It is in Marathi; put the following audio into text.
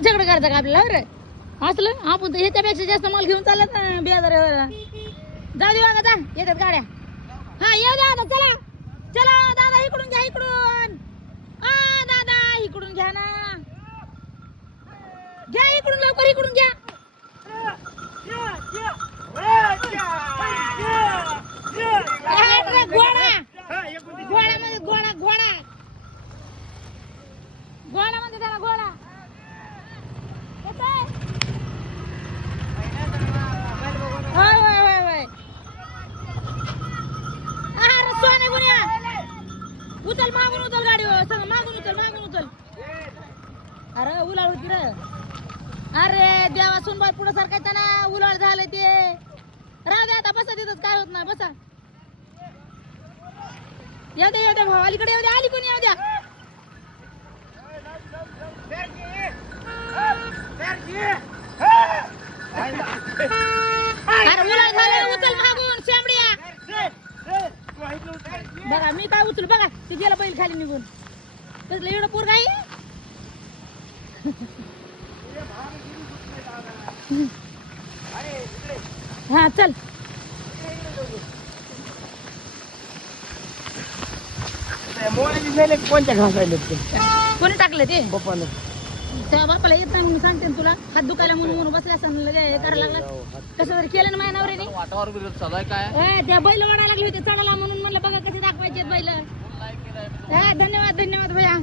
झगडं करायचं का आपल्याला बरं असलं आपण तर ह्याच्यापेक्षा जास्त माल घेऊन चालत ना बिहार जाऊ दे बघा जा येतात गाड्या हा येऊ द्या आता चला चला दादा इकडून घ्या इकडून दादा इकडून घ्या ना घ्या इकडून लवकर इकडून घ्या घोडा म्हणजे त्याला घोडा होय होय होय होय अरे सोने गुन्या उचल मागून उचल गाडी सगळं मागून उचल अरे उलाळ होती रे अरे देवा सुनबाई पुढे सरकायचं ना उलाळ झालं ते राहू दे आता बसा तिथं काय होत नाही बसा येऊ द्या भाऊ अलीकडे येऊ द्या आली कोणी येऊ द्या अरे उलाळ झालं उचल मागून शेंबड्या बघा मी काय उचल बघा ती गेला बैल खाली निघून कसलं एवढं पोर काय हा चल कोणत्या घासायला कोणी टाकलं ते पप्पानं त्या बापाला येत नाही म्हणून सांगते ना तुला हात दुखायला म्हणून बसले असं करायला लागला कसं तरी केलं ना माझ्या नवऱ्याने वाटावर काय त्या बैल गाडा लागले होते चढाला म्हणून म्हणलं बघा कसे दाखवायचे बैल धन्यवाद धन्यवाद भैया